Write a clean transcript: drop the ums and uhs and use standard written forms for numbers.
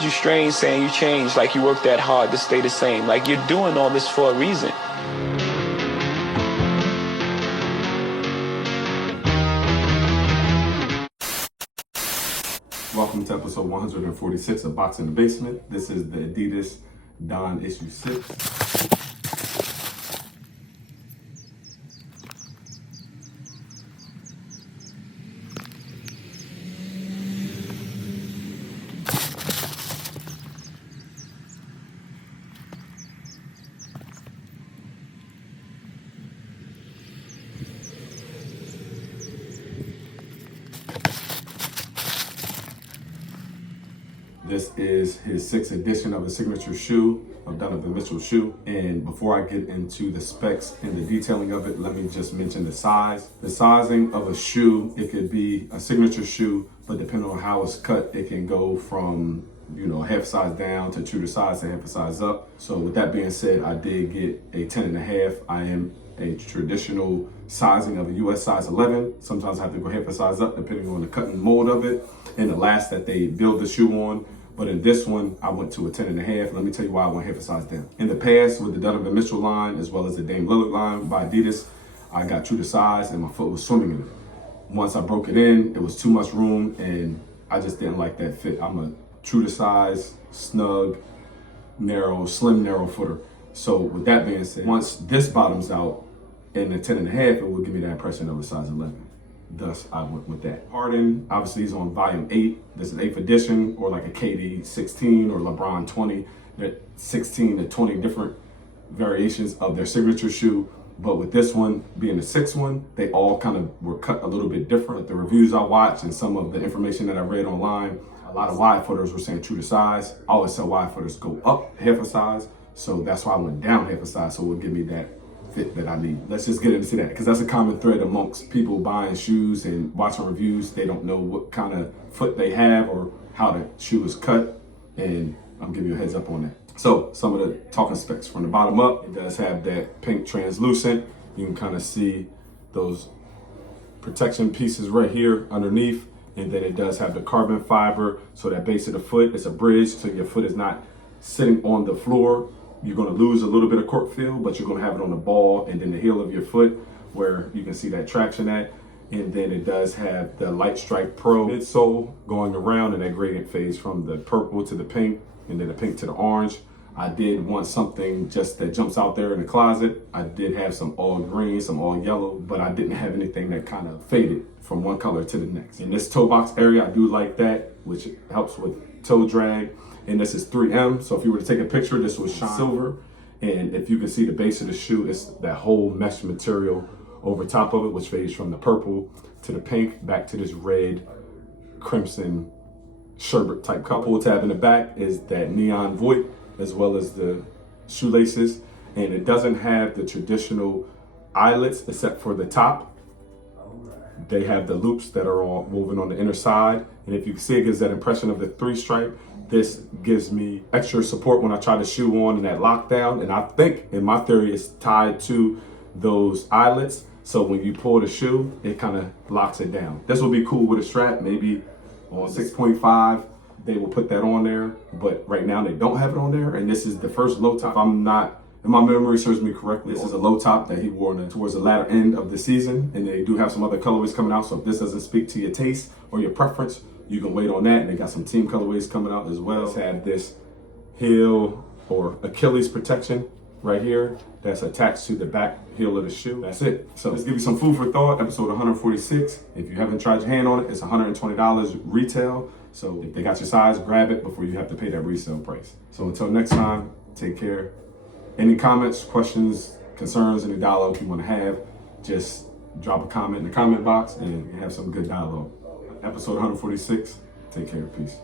You strange saying you changed, like you worked that hard to stay the same. Like you're doing all this for a reason. Welcome to episode 146 of Box in the Basement. This is the Adidas D.O.N issue 6. This is his 6th edition of a signature shoe, of Donovan Mitchell's shoe. And before I get into the specs and the detailing of it, let me just mention the size. The sizing of a shoe, it could be a signature shoe, but depending on how it's cut, it can go from, half size down to true to size to half a size up. So with that being said, I did get a 10.5. I am a traditional sizing of a US size 11. Sometimes I have to go half a size up depending on the cut and mold of it and the last that they build the shoe on. But in this one, I went to a 10.5. Let me tell you why I went half a size down. In the past, with the Donovan Mitchell line, as well as the Dame Lillard line by Adidas, I got true to size and my foot was swimming in it. Once I broke it in, it was too much room and I just didn't like that fit. I'm a true to size, snug, narrow, slim, narrow footer. So with that being said, once this bottoms out in the 10.5, it will give me that impression of a size 11. Thus, I went with that. Harden, obviously, he's on volume 8. This is 8th edition, or like a KD 16 or LeBron 20. There 16 to 20 different variations of their signature shoe. But with this one being the 6th one, they all kind of were cut a little bit different. The reviews I watched and some of the information that I read online, a lot of wide footers were saying true to size. I always tell wide footers go up half a size. So that's why I went down half a size. So it would give me that fit that I need. Let's just get into that, because that's a common thread amongst people buying shoes and watching reviews. They don't know what kind of foot they have or how the shoe is cut, and I'm giving you a heads up on that. So some of the talking specs from the bottom up, it does have that pink translucent. You can kind of see those protection pieces right here underneath, and then it does have the carbon fiber, so that base of the foot is a bridge, so your foot is not sitting on the floor. You're going to lose a little bit of court feel, but you're going to have it on the ball and then the heel of your foot where you can see that traction at. And then it does have the Light Strike Pro midsole going around in that gradient phase from the purple to the pink and then the pink to the orange. I did want something just that jumps out there in the closet. I did have some all green, some all yellow, but I didn't have anything that kind of faded from one color to the next. In this toe box area, I do like that, which helps with toe drag. And this is 3M, so if you were to take a picture, this was shine silver. And if you can see the base of the shoe, it's that whole mesh material over top of it, which fades from the purple to the pink back to this red, crimson, sherbet type color. Pull tab in the back is that neon void, as well as the shoelaces. And it doesn't have the traditional eyelets except for the top. They have the loops that are all woven on the inner side. And if you can see, it gives that impression of the 3-stripe. This gives me extra support when I try the shoe on in that lockdown. And I think, in my theory, it's tied to those eyelets. So when you pull the shoe, it kind of locks it down. This will be cool with a strap. Maybe on 6.5, they will put that on there. But right now, they don't have it on there. And this is the first low top. If my memory serves me correctly, this is a low top that he wore towards the latter end of the season. And they do have some other colorways coming out. So if this doesn't speak to your taste or your preference, you can wait on that. And they got some team colorways coming out as well. Let's have this heel or Achilles protection right here that's attached to the back heel of the shoe. That's it. So let's give you some food for thought. Episode 146. If you haven't tried your hand on it, it's $120 retail. So if they got your size, grab it before you have to pay that resale price. So until next time, take care. Any comments, questions, concerns, any dialogue you want to have, just drop a comment in the comment box and have some good dialogue. Episode 146. Take care. Peace.